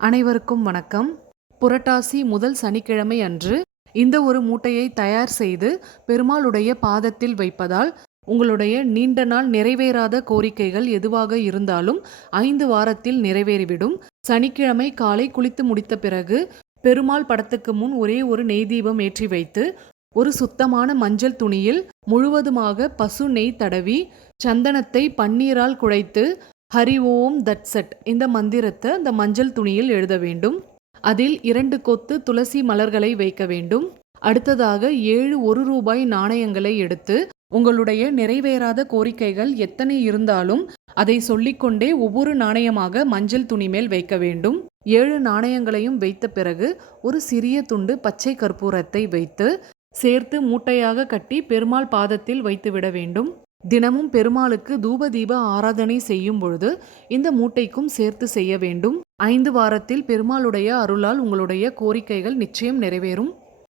அனைவருக்கும் வணக்கம். புரட்டாசி முதல் சனிக்கிழமை அன்று இந்த ஒரு மூட்டையை தயார் செய்து பெருமாளுடைய பாதத்தில் வைப்பதால் உங்களுடைய நீண்ட நாள் நிறைவேறாத கோரிக்கைகள் எதுவாக இருந்தாலும் ஐந்து வாரத்தில் நிறைவேறிவிடும். சனிக்கிழமை காலை குளித்து முடித்த பிறகு பெருமாள் படத்துக்கு முன் ஒரே ஒரு நெய் தீபம் ஏற்றி வைத்து ஒரு சுத்தமான மஞ்சள் துணியில் முழுவதுமாக பசு நெய் தடவி சந்தனத்தை பன்னீரால் குழைத்து ஹரி ஓம் தட்சட் இந்த மந்திரத்தை இந்த மஞ்சள் துணியில் எழுத வேண்டும். அதில் இரண்டு கொத்து துளசி மலர்களை வைக்க வேண்டும். அடுத்ததாக ஏழு ஒரு ரூபாய் நாணயங்களை எடுத்து உங்களுடைய நிறைவேறாத கோரிக்கைகள் எத்தனை இருந்தாலும் அதை சொல்லிக்கொண்டே ஒவ்வொரு நாணயமாக மஞ்சள் துணி மேல் வைக்க வேண்டும். ஏழு நாணயங்களையும் வைத்த பிறகு ஒரு சிறிய துண்டு பச்சை கற்பூரத்தை வைத்து சேர்த்து மூட்டையாக கட்டி பெருமாள் பாதத்தில் வைத்துவிட வேண்டும். தினமும் பெருமாளுக்கு தூப தீப ஆராதனை செய்யும் பொழுது இந்த மூட்டைக்கும் சேர்த்து செய்ய வேண்டும். ஐந்து வாரத்தில் பெருமாளுடைய அருளால் உங்களுடைய கோரிக்கைகள் நிச்சயம் நிறைவேறும்.